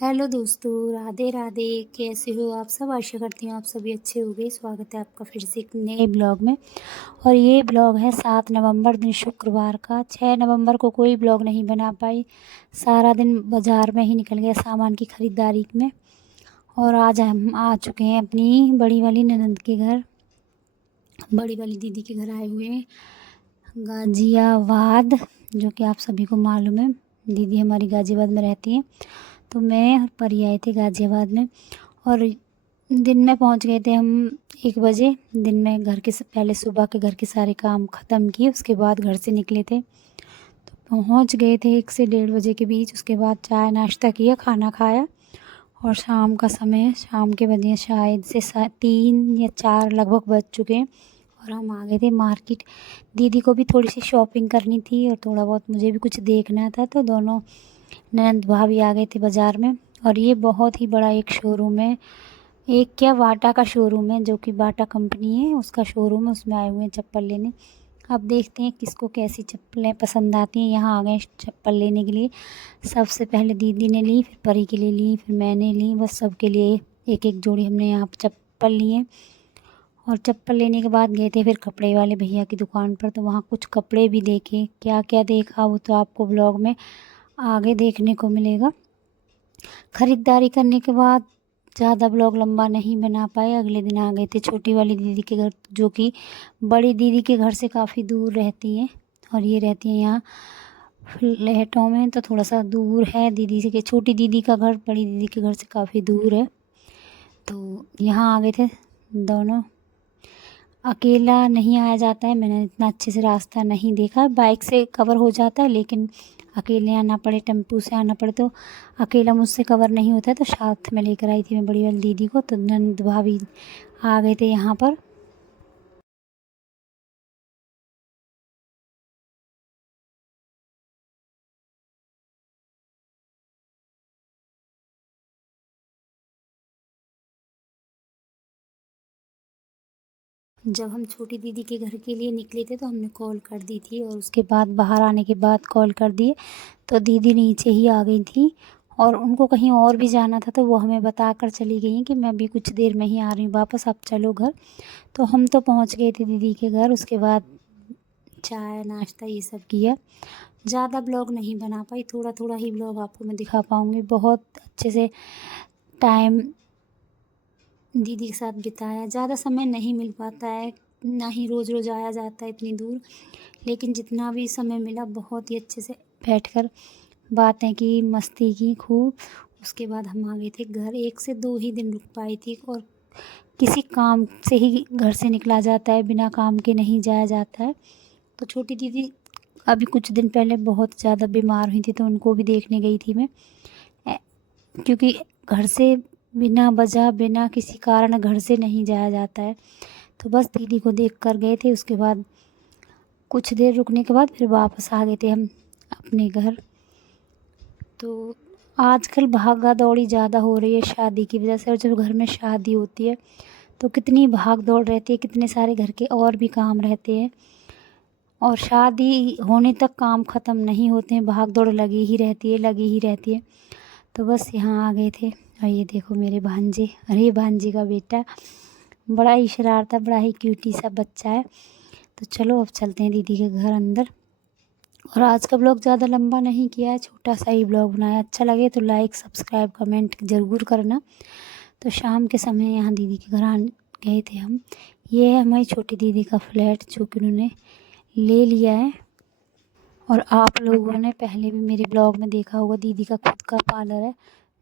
Hello दोस्तों, राधे राधे। कैसे हो आप सब? आशा करती हूँ आप सभी अच्छे होंगे। स्वागत है आपका फिर से एक नए ब्लॉग में। और ये ब्लॉग है 7 नवंबर दिन शुक्रवार का। 6 नवंबर को कोई ब्लॉग नहीं बना पाई, सारा दिन बाज़ार में ही निकल गया सामान की ख़रीदारी में। और आज हम आ चुके हैं अपनी बड़ी वाली ननंद के घर, बड़ी वाली दीदी के घर आए हुए हैं गाज़ियाबाद, जो कि आप सभी को मालूम है। दीदी हमारी गाज़ियाबाद में रहती हैं, तो मैं और परी आए थे गाज़ियाबाद में। और दिन में पहुंच गए थे हम 1 बजे। दिन में घर के पहले सुबह के घर के सारे काम ख़त्म किए, उसके बाद घर से निकले थे। तो पहुंच गए थे 1 से 1:30 के बीच। उसके बाद चाय नाश्ता किया, खाना खाया। और शाम का समय, शाम के बजे शायद से 3 या 4 लगभग बज चुके हैं। और हम आ गए थे मार्केट। दीदी को भी थोड़ी सी शॉपिंग करनी थी और थोड़ा बहुत मुझे भी कुछ देखना था, तो दोनों ननंद भाभी आ गए थे बाज़ार में। और ये बहुत ही बड़ा एक शोरूम है, एक क्या बाटा का शोरूम है, जो कि बाटा कंपनी है उसका शोरूम है। उसमें आए हुए हैं चप्पल लेने। अब देखते हैं किसको कैसी चप्पलें पसंद आती हैं। यहाँ आ गए चप्पल लेने के लिए। सबसे पहले दीदी ने ली, फिर परी के लिए ली, फिर मैंने ली। बस सबके लिए एक एक जोड़ी हमने यहाँ पर चप्पल ली है। और चप्पल लेने के बाद गए थे फिर कपड़े वाले भैया की दुकान पर, तो वहाँ कुछ कपड़े भी देखे। क्या क्या देखा वो तो आपको ब्लॉग में आगे देखने को मिलेगा। ख़रीदारी करने के बाद ज़्यादा ब्लॉग लंबा नहीं बना पाए। अगले दिन आ गए थे छोटी वाली दीदी के घर, जो कि बड़ी दीदी के घर से काफ़ी दूर रहती हैं। और ये रहती हैं यहाँ फ्लैटों में, तो थोड़ा सा दूर है दीदी से। छोटी दीदी का घर बड़ी दीदी के घर से काफ़ी दूर है, तो यहाँ आ गए थे दोनों। अकेला नहीं आया जाता है, मैंने इतना अच्छे से रास्ता नहीं देखा। बाइक से कवर हो जाता है, लेकिन अकेले आना पड़े, टेम्पू से आना पड़े तो अकेला मुझसे कवर नहीं होता है। तो साथ में लेकर आई थी मैं बड़ी वाली दीदी को। तो नंद भाभी आ गए थे यहाँ पर। जब हम छोटी दीदी के घर के लिए निकले थे तो हमने कॉल कर दी थी, और उसके बाद बाहर आने के बाद कॉल कर दिए तो दीदी नीचे ही आ गई थी। और उनको कहीं और भी जाना था, तो वो हमें बता कर चली गई कि मैं अभी कुछ देर में ही आ रही हूँ वापस, आप चलो घर। तो हम तो पहुँच गए थे दीदी के घर। उसके बाद चाय नाश्ता ये सब किया। ज़्यादा ब्लॉग नहीं बना पाई, थोड़ा थोड़ा ही ब्लॉग आपको मैं दिखा पाऊँगी। बहुत अच्छे से टाइम दीदी के साथ बिताया। ज़्यादा समय नहीं मिल पाता है, ना ही रोज़ रोज़ आया जाता है इतनी दूर। लेकिन जितना भी समय मिला बहुत ही अच्छे से बैठकर बातें की, मस्ती की खूब। उसके बाद हम आ गए थे घर। 1 से 2 ही दिन रुक पाई थी, और किसी काम से ही घर से निकला जाता है, बिना काम के नहीं जाया जाता है। तो छोटी दीदी अभी कुछ दिन पहले बहुत ज़्यादा बीमार हुई थी, तो उनको भी देखने गई थी मैं। ए, क्योंकि घर से बिना वजह, बिना किसी कारण घर से नहीं जाया जाता है। तो बस दीदी को देख कर गए थे। उसके बाद कुछ देर रुकने के बाद फिर वापस आ गए थे हम अपने घर। तो आजकल भागा दौड़ी ज़्यादा हो रही है शादी की वजह से। और जब घर में शादी होती है तो कितनी भाग दौड़ रहती है, कितने सारे घर के और भी काम रहते हैं, और शादी होने तक काम ख़त्म नहीं होते हैं, भाग दौड़ लगी ही रहती है, लगी ही रहती है। तो बस यहाँ आ गए थे। और ये देखो मेरे भांजे, अरे भांजी का बेटा बड़ा ही शरारता, बड़ा ही क्यूटी सा बच्चा है। तो चलो अब चलते हैं दीदी के घर अंदर। और आज का ब्लॉग ज़्यादा लंबा नहीं किया है, छोटा सा ही ब्लॉग बनाया। अच्छा लगे तो लाइक सब्सक्राइब कमेंट ज़रूर करना। तो शाम के समय यहाँ दीदी के घर आ गए थे हम। ये है हमारी छोटी दीदी का फ्लैट, जो कि उन्होंने ले लिया है। और आप लोगों ने पहले भी मेरे ब्लॉग में देखा होगा, दीदी का खुद का पार्लर है,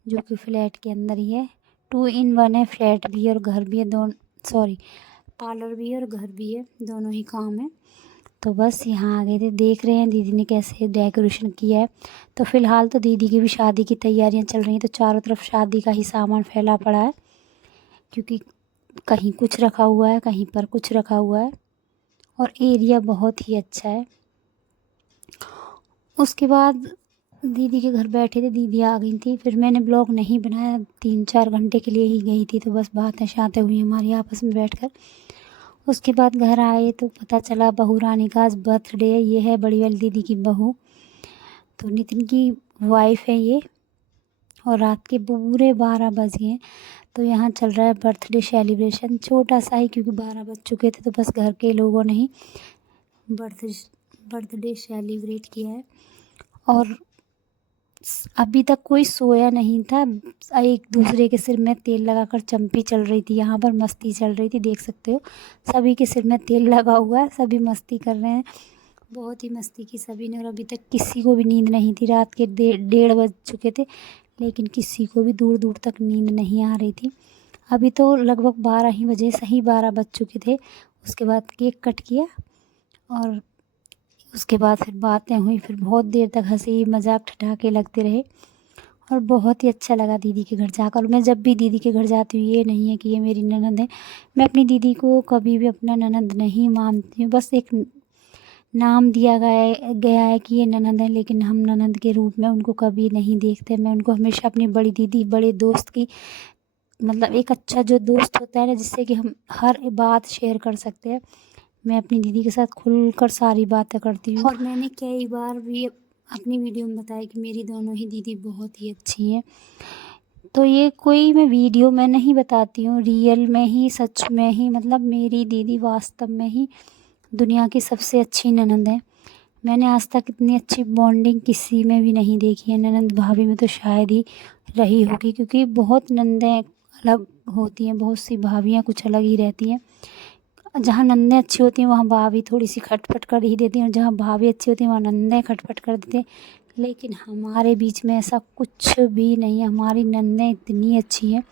जो कि फ्लैट के अंदर ही है। 2 in 1 है, फ्लैट भी है और घर भी है, दोनों, सॉरी, पार्लर भी है और घर भी है, दोनों ही काम है। तो बस यहाँ आ गए थे। देख रहे हैं दीदी ने कैसे डेकोरेशन किया है। तो फ़िलहाल तो दीदी की भी शादी की तैयारियां चल रही हैं, तो चारों तरफ शादी का ही सामान फैला पड़ा है, क्योंकि कहीं कुछ रखा हुआ है, कहीं पर कुछ रखा हुआ है। और एरिया बहुत ही अच्छा है। उसके बाद दीदी के घर बैठे थे, दीदी आ गई थी। फिर मैंने ब्लॉग नहीं बनाया, 3-4 घंटे के लिए ही गई थी, तो बस बातें शातें हुई हमारी आपस में बैठकर। उसके बाद घर आए तो पता चला बहू रानी का आज बर्थडे है। ये है बड़ी वाली दीदी की बहू, तो नितिन की वाइफ है ये। और रात के पूरे 12 बज गए हैं। तो यहाँ चल रहा है बर्थडे सेलिब्रेशन, छोटा सा ही, क्योंकि 12 बज चुके थे तो बस घर के लोगों ने ही बर्थडे सेलिब्रेट किया है। और अभी तक कोई सोया नहीं था, एक दूसरे के सिर में तेल लगाकर चंपी चल रही थी, यहाँ पर मस्ती चल रही थी, देख सकते हो सभी के सिर में तेल लगा हुआ है, सभी मस्ती कर रहे हैं, बहुत ही मस्ती की सभी ने। और अभी तक किसी को भी नींद नहीं थी, रात के 1:30 बज चुके थे, लेकिन किसी को भी दूर दूर तक नींद नहीं आ रही थी। अभी तो लगभग 12 ही बजे, सही 12 बज चुके थे। उसके बाद केक कट किया और उसके बाद फिर बातें हुई, फिर बहुत देर तक हंसी मजाक ठठाके लगते रहे और बहुत ही अच्छा लगा दीदी के घर जाकर। मैं जब भी दीदी के घर जाती हूँ, ये नहीं है कि ये मेरी ननद है, मैं अपनी दीदी को कभी भी अपना ननद नहीं मानती हूँ, बस एक नाम दिया गया है कि ये ननद है, लेकिन हम ननद के रूप में उनको कभी नहीं देखते। मैं उनको हमेशा अपनी बड़ी दीदी, बड़े दोस्त की, मतलब एक अच्छा जो दोस्त होता है ना, जिससे कि हम हर बात शेयर कर सकते हैं, मैं अपनी दीदी के साथ खुलकर सारी बातें करती हूँ। और मैंने कई बार भी अपनी वीडियो में बताया कि मेरी दोनों ही दीदी बहुत ही अच्छी हैं। तो ये कोई मैं वीडियो में नहीं बताती हूँ, रियल में ही, सच में ही, मतलब मेरी दीदी वास्तव में ही दुनिया की सबसे अच्छी ननद है। मैंने आज तक इतनी अच्छी बॉन्डिंग किसी में भी नहीं देखी है। ननद भाभी में तो शायद ही रही होगी, क्योंकि बहुत नंदें अलग होती हैं, बहुत सी भाभियाँ कुछ अलग ही रहती हैं। जहाँ नंदें अच्छी होती हैं वहाँ भाभी थोड़ी सी खटपट कर ही देती हैं, और जहाँ भाभी अच्छी होती हैं वहाँ नंदें खटपट कर देती हैं। लेकिन हमारे बीच में ऐसा कुछ भी नहीं है। हमारी नंदें इतनी अच्छी हैं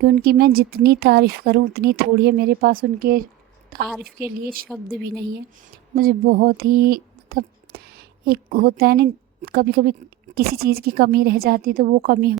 कि उनकी मैं जितनी तारीफ़ करूँ उतनी थोड़ी है। मेरे पास उनके तारीफ़ के लिए शब्द भी नहीं है। मुझे बहुत ही, मतलब एक होता है ना, कभी कभी किसी चीज़ की कमी रह जाती है तो वो कमी